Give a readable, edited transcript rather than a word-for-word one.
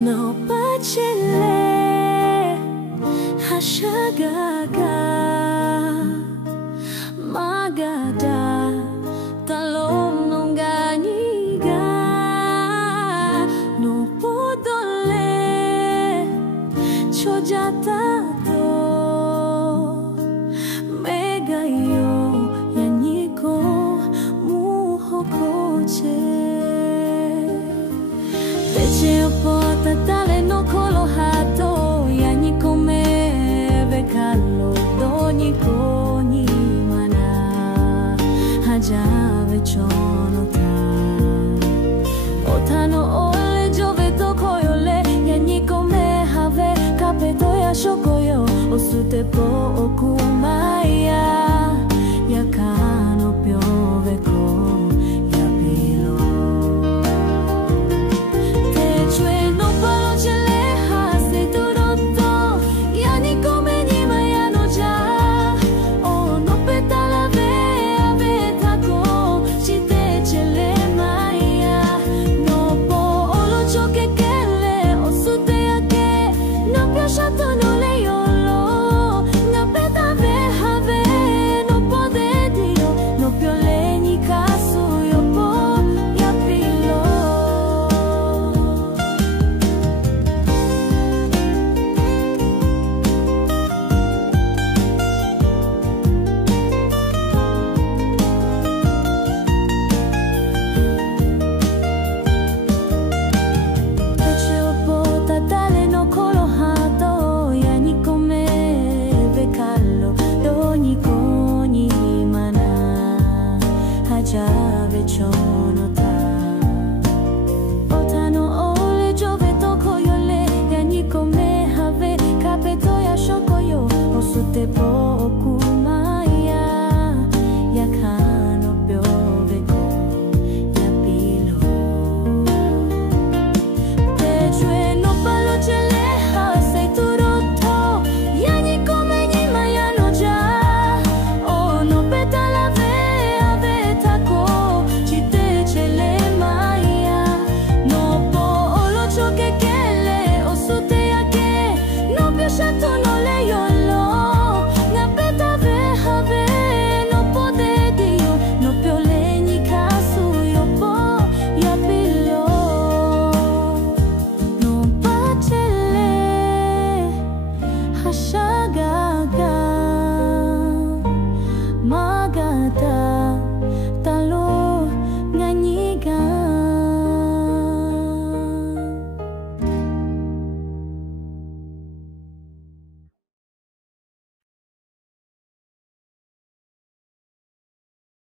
No bachele hashagaga magada talom nonganiga no podole chojata to mega yo yaniko muhokoche Pota tale no kolo hato yani come vekalo doni koni mana hajave chono ta otano ole jove to koyole yani come have kapeto ya shokoyo osute po okumaya yakano piove ko Jave chono ta otano ole jove toko yole yani come have kapeto ya shokoyo osute po kumaya yakano piove ko yapilo Pechwe